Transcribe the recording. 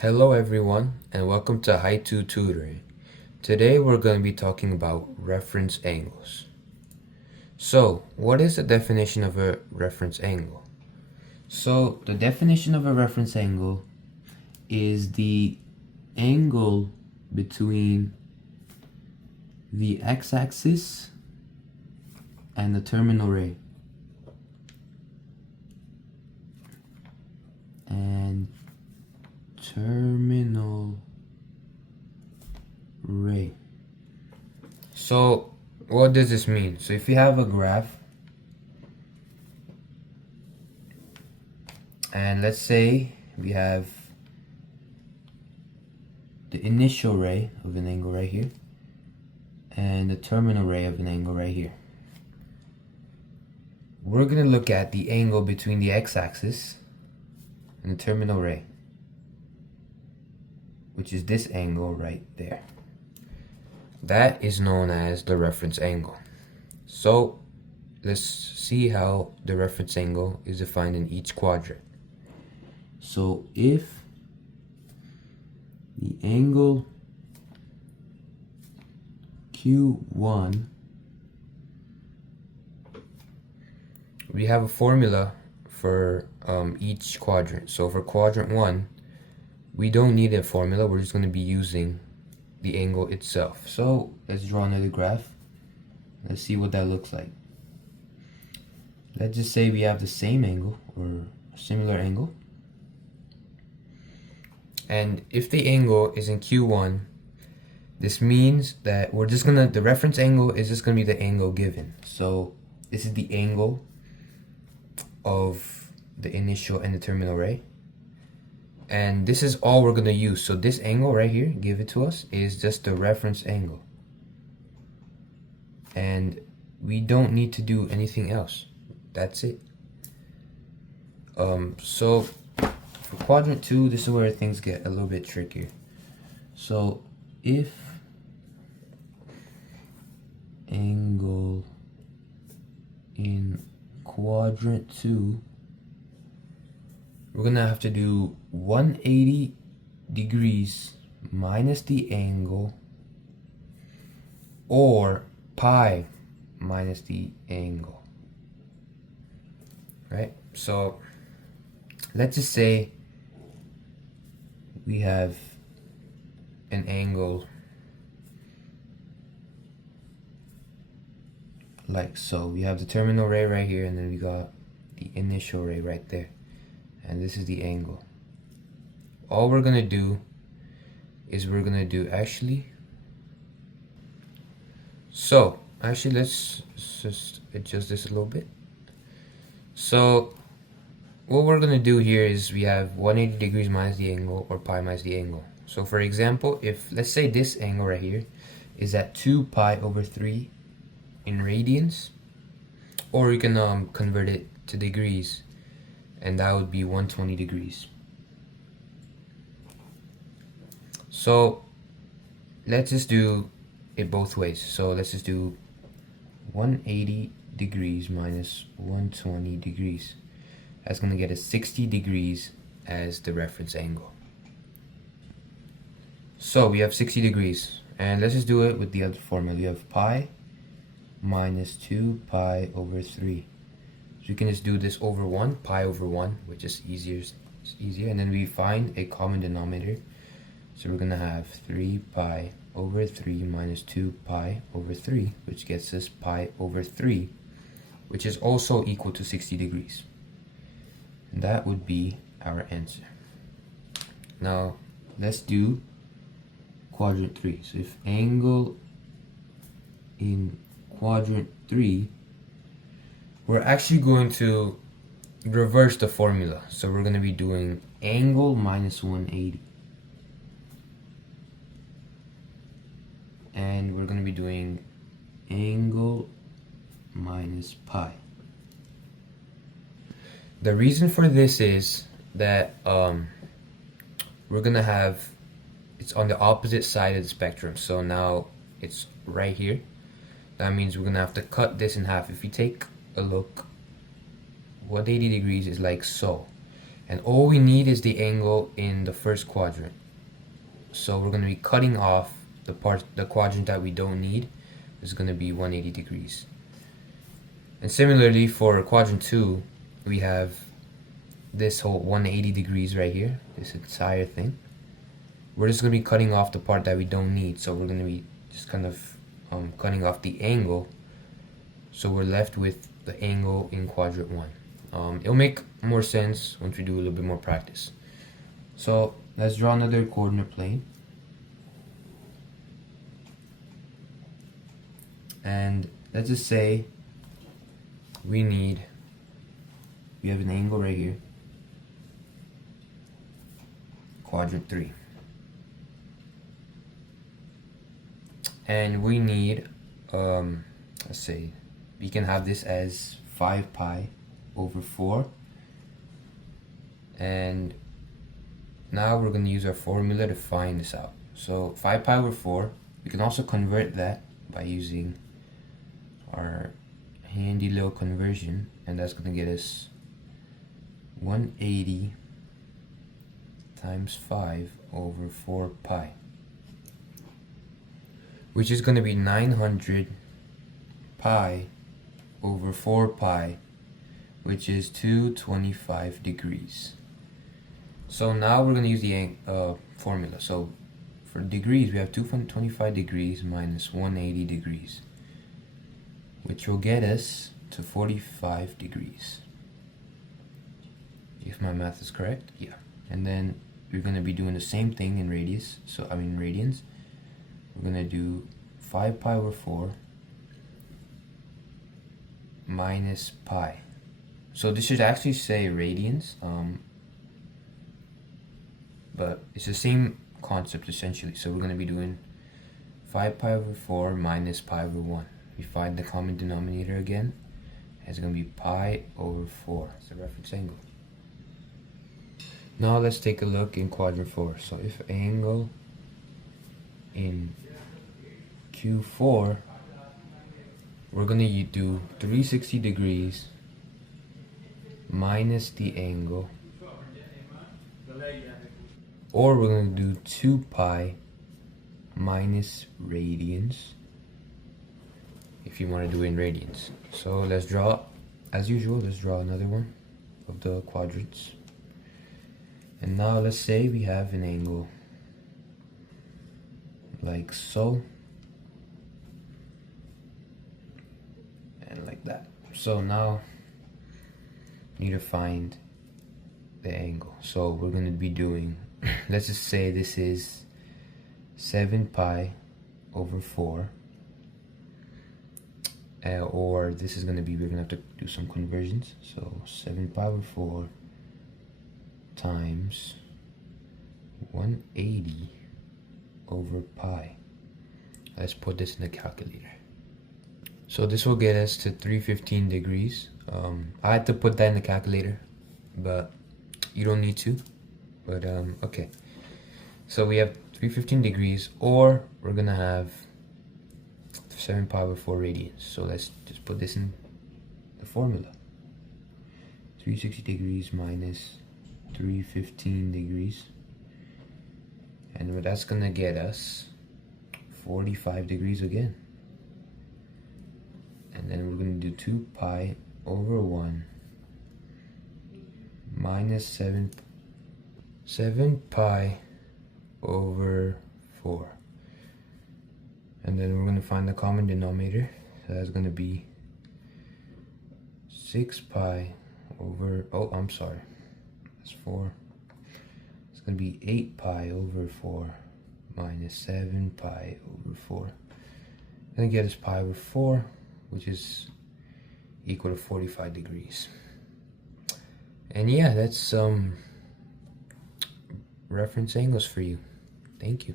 Hello everyone and welcome to HighTu Tutoring. Today we're going to be talking about reference angles. So, what is the definition of a reference angle? So, the definition of a reference angle is the angle between the x-axis and the terminal ray. And terminal ray. So what does this mean? So if you have a graph and let's say we have the initial ray of an angle right here and the terminal ray of an angle right here. We're going to look at the angle between the x-axis and the terminal ray, which is this angle right there. That is known as the reference angle. So let's see how the reference angle is defined in each quadrant. So if the angle Q1, we have a formula for each quadrant. So for quadrant 1, we don't need a formula, we're just going to be using the angle itself. So let's draw another graph. Let's see what that looks like. Let's just say we have the same angle or a similar angle. And if the angle is in Q1, this means that the reference angle is just gonna be the angle given. So this is the angle of the initial and the terminal ray. And this is all we're gonna use. So this angle right here, given to us, is just the reference angle. And we don't need to do anything else. That's it. So for quadrant 2, this is where things get a little bit trickier. So if angle in quadrant 2, we're gonna have to do 180 degrees minus the angle, or pi minus the angle, right? So let's just say we have an angle like so. We have the terminal ray right here, and then we got the initial ray right there. And this is the angle. All we're gonna do is let's just adjust this a little bit. So what we're gonna do here is we have 180 degrees minus the angle, or pi minus the angle. So for example, if let's say this angle right here is at 2 pi over 3 in radians, or you can convert it to degrees, and that would be 120 degrees. So let's just do it both ways. So let's just do 180 degrees minus 120 degrees. That's going to get us 60 degrees as the reference angle. So we have 60 degrees, and let's just do it with the other formula. We have pi minus 2 pi over 3. So you can just do this over 1, pi over 1, which is easier, and then we find a common denominator. So we're going to have 3 pi over 3 minus 2 pi over 3, which gets us pi over 3, which is also equal to 60 degrees. And that would be our answer. Now let's do quadrant 3. So if angle in quadrant 3, we're actually going to reverse the formula. So we're going to be doing angle minus 180. And we're going to be doing angle minus pi. The reason for this is that we're going to have, it's on the opposite side of the spectrum. So now it's right here. That means we're going to have to cut this in half. If you take a look, 180 degrees is like so. And all we need is the angle in the first quadrant. So we're going to be cutting off the quadrant that we don't need. Is going to be 180 degrees. And similarly for quadrant 2, we have this whole 180 degrees right here, this entire thing. We're just going to be cutting off the part that we don't need. So we're going to be just kind of cutting off the angle. So we're left with the angle in quadrant 1. It'll make more sense once we do a little bit more practice. So let's draw another coordinate plane. And let's just say we have an angle right here, quadrant 3. And we need, let's say, we can have this as 5 pi over 4. And now we're going to use our formula to find this out. So 5 pi over 4, we can also convert that by using our handy little conversion, and that's going to get us 180 times 5 over 4 pi, which is going to be 900 pi over 4 pi, which is 225 degrees. So now we're going to use the formula. So for degrees, we have 225 degrees minus 180 degrees, which will get us to 45 degrees. If my math is correct, yeah. And then we're going to be doing the same thing in radians. We're going to do 5 pi over 4 minus pi. So this should actually say radians, but it's the same concept essentially. So we're going to be doing 5 pi over 4 minus pi over 1. We find the common denominator again. It's going to be pi over 4. It's a reference angle. Now let's take a look in quadrant 4. So if angle in Q4, we're going to do 360 degrees minus the angle, or we're going to do 2 pi minus radians, if you want to do it in radians. So let's draw, as usual, let's draw another one of the quadrants. And now let's say we have an angle like so, and like that. So now we need to find the angle. So we're going to be doing, let's just say this is 7 pi over 4, or this is going to be, we're going to have to do some conversions. So 7 pi over 4 times 180 over pi. Let's put this in the calculator. So this will get us to 315 degrees. I had to put that in the calculator, but you don't need to. But okay. So we have 315 degrees, or we're gonna have 7 pi over 4 radians. So let's just put this in the formula. 360 degrees minus 315 degrees, and that's gonna get us 45 degrees again. And then we're gonna do 2 pi over 1 minus 7 pi over 4, and then we're gonna find the common denominator. So that's gonna be 6 pi over, oh, I'm sorry, that's 4. It's going to be 8 pi over 4 minus 7 pi over 4. Going to get us pi over 4, which is equal to 45 degrees. And yeah, that's some reference angles for you. Thank you.